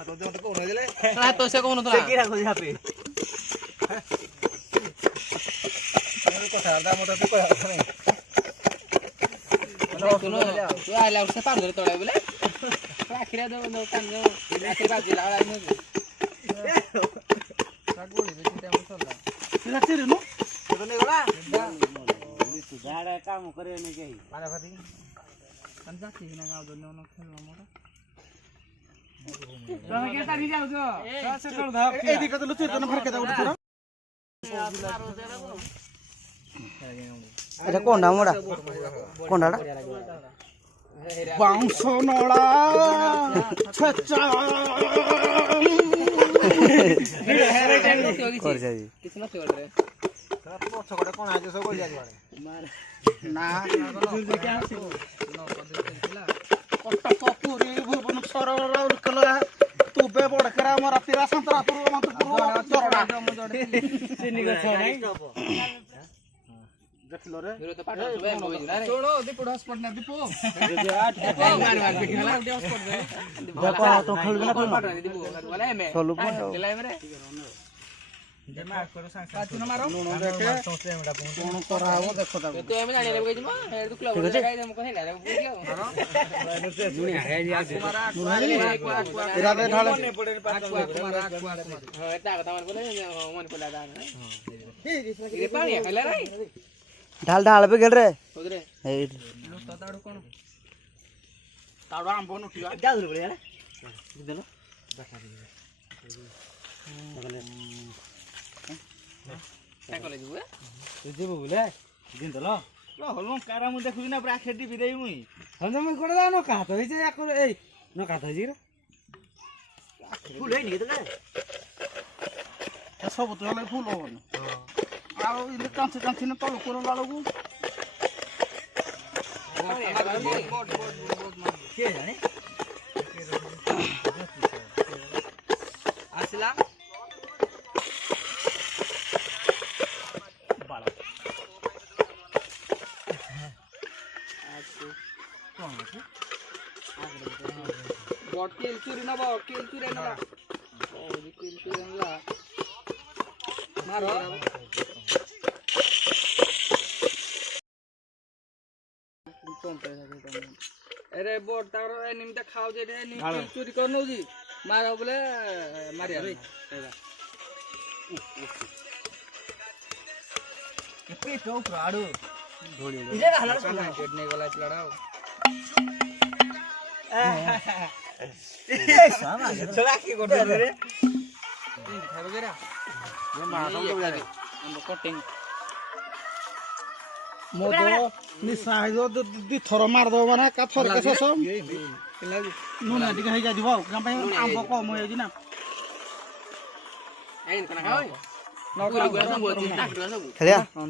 तो से कौन तो কি রাখো যাবে কথা দাম মতো কই হবে तुम तू आला उससे पार दे तोड़ा बोले आखिर दो नो कान दो आखिर बात दिला वाला नहीं सागोली बेटी टाइम चलला तुला चिरू नो तो नहीं गला तू गाड़ा काम करे नहीं कहीं मारा भाती कंजा ठीक ना गाव दोनों नो खेल मोरा তুমি কেটা নি যাও তো সে কর দাও এই দিকে তো লুচি তো ফরকে দাও পুরো এটা কোনটা মোড়া কোনটা বাউন্স নড়া ছচা कर जाई किस मत कर रे সব পছকটা কোন আজে সব কইয়া দিবারে না क्या नो पदे खेला কত কপুরি ভুবন সরর উরকলা তু বে বড় করা আমার তিরা সন্তরা পুরো মত পুরো চরড়া চিনি গছ নাই দেখলো রে मेरे तो पाटा सुबह हो गई ना रे छोड़ो दीपो हॉस्पिटल ना दीपो मार मार के खेला हॉस्पिटल देखो तो खेलबे ना पाटा दीपो वाला है मैं चलो ले मेरे मार करो सांग पाचू ना मारो नुनो देखे कोन करा हो देखो ता तो एम जाने रे गई मा हे दुख लग लगाई दे मको हेला रे बुझियो दुनी है जी आज इरा दे ढाले मारा हां एटा का तमन बोले मन पड़ा दान ये पानी हेला रे ढाल ढाल पे गेल रे उधरे ए तो ताड़ो कोन ताड़ो आम बोन उठिया जा दूर बड़े यार देलो क्या कॉलेज हुआ तू जेबो बोले दिन दलो लो हलो कारा मु देखु ना पूरा खेडी बिदेई मुई हम मैं कोडा जानो का तो जे याको ए न का तो जी रे फुल है नी तो के सब तो ले फुल हो आ इले कांचे कांचे न तलो कोन लालगु के जाने आसला बॉट केल ना बॉट केल ना ओ केल ना मारो अरे बोट तारो निमता खाओ जे नि चोरी करनो जी मारो बोले मारिया रे पे तो प्राडो ढोली इजे हला पेट नहीं गला लड़ाओ सामा चला की कर दे रे खाए वगैरह ये मारम तो जाने हम कटिंग मोदो निसाइ दो दी थरो मार दो माने का थर के ससो नुना दिके हे जा दिबो गम पे आम को म हेजी ना आइन कना खाओ न को सब